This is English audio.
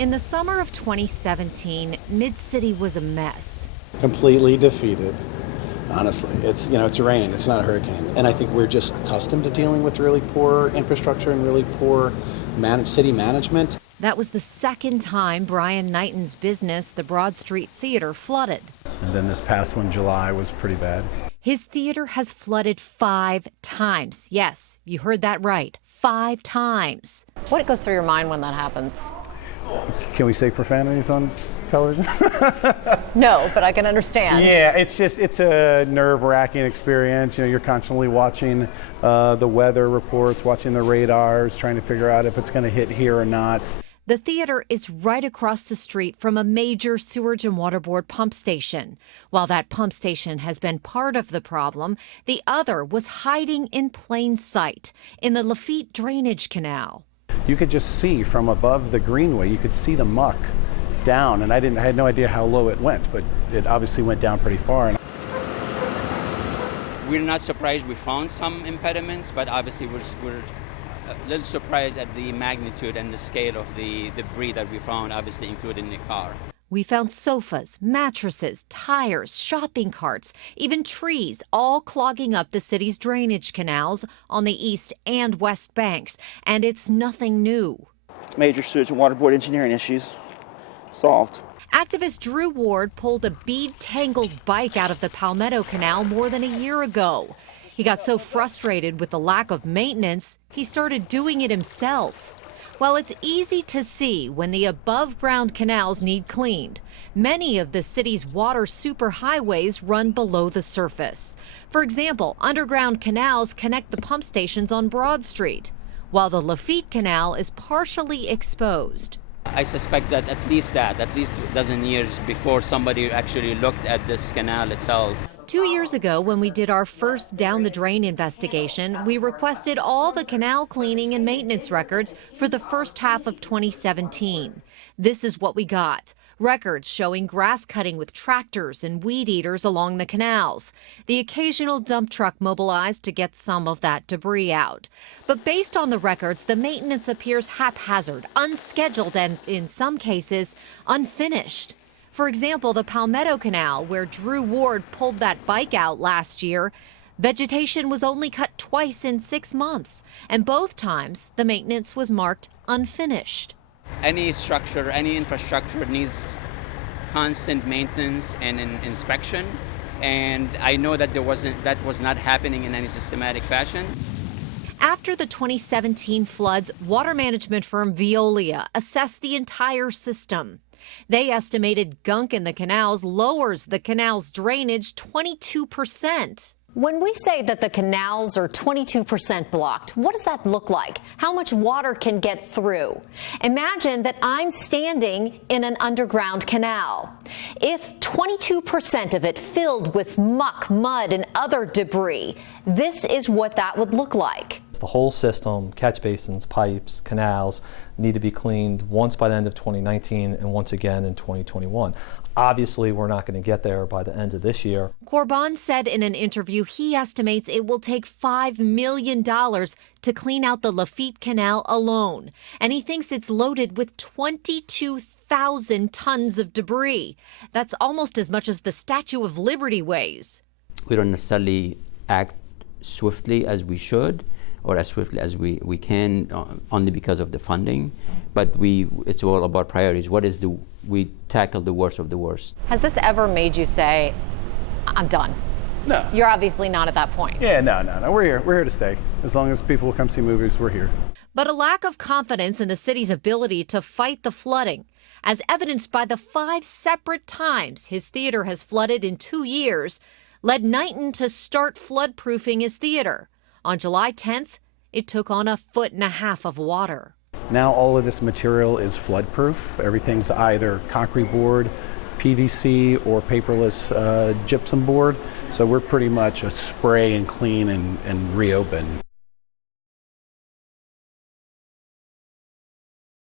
In the summer of 2017, Mid-City was a mess. Completely defeated. Honestly, it's rain, it's not a hurricane. And I think we're just accustomed to dealing with really poor infrastructure and really poor city management. That was the second time Brian Knighton's business, the Broad Street Theater, flooded. And then this past one, July, was pretty bad. His theater has flooded 5 times. Yes, you heard that right, 5 times. What goes through your mind when that happens? Can we say profanities on television? No, but I can understand. Yeah, it's a nerve-wracking experience. You're constantly watching the weather reports, watching the radars, trying to figure out if it's going to hit here or not. The theater is right across the street from a major sewage and water board pump station. While that pump station has been part of the problem, the other was hiding in plain sight in the Lafitte drainage canal. You could just see from above the greenway, you could see the muck down, and I had no idea how low it went, but it obviously went down pretty far. We're not surprised we found some impediments, but obviously we're a little surprised at the magnitude and the scale of the debris that we found, obviously including the car. We found sofas, mattresses, tires, shopping carts, even trees, all clogging up the city's drainage canals on the east and west banks, and it's nothing new. Major sewage and water board engineering issues solved. Activist Drew Ward pulled a bead-tangled bike out of the Palmetto Canal more than a year ago. He got so frustrated with the lack of maintenance, he started doing it himself. While it's easy to see when the above-ground canals need cleaned, many of the city's water superhighways run below the surface. For example, underground canals connect the pump stations on Broad Street, while the Lafitte Canal is partially exposed. I suspect that at least a dozen years before somebody actually looked at this canal itself. 2 years ago, when we did our first down the drain investigation, we requested all the canal cleaning and maintenance records for the first half of 2017. This is what we got. Records showing grass cutting with tractors and weed eaters along the canals. The occasional dump truck mobilized to get some of that debris out. But based on the records, the maintenance appears haphazard, unscheduled, and in some cases, unfinished. For example, the Palmetto Canal, where Drew Ward pulled that bike out last year, vegetation was only cut twice in 6 months, and both times the maintenance was marked unfinished. Any structure, any infrastructure needs constant maintenance and inspection, and I know that that was not happening in any systematic fashion. After the 2017 floods, water management firm Veolia assessed the entire system. They estimated gunk in the canals lowers the canal's drainage 22%. When we say that the canals are 22% blocked, what does that look like? How much water can get through? Imagine that I'm standing in an underground canal. If 22% of it filled with muck, mud, and other debris, this is what that would look like. The whole system, catch basins, pipes, canals, need to be cleaned once by the end of 2019 and once again in 2021. Obviously, we're not going to get there by the end of this year. Corban said in an interview he estimates it will take $5 million to clean out the Lafitte Canal alone. And he thinks it's loaded with 22,000 tons of debris. That's almost as much as the Statue of Liberty weighs. We don't necessarily act swiftly as we should, or as swiftly as we can, only because of the funding. But it's all about priorities. We tackle the worst of the worst. Has this ever made you say, I'm done? No. You're obviously not at that point. Yeah, no. We're here. We're here to stay. As long as people will come see movies, we're here. But a lack of confidence in the city's ability to fight the flooding, as evidenced by the 5 separate times his theater has flooded in 2 years, led Knighton to start flood-proofing his theater. On July 10th, it took on 1.5 feet of water. Now all of this material is flood-proof. Everything's either concrete board, PVC, or paperless gypsum board. So we're pretty much a spray and clean and reopen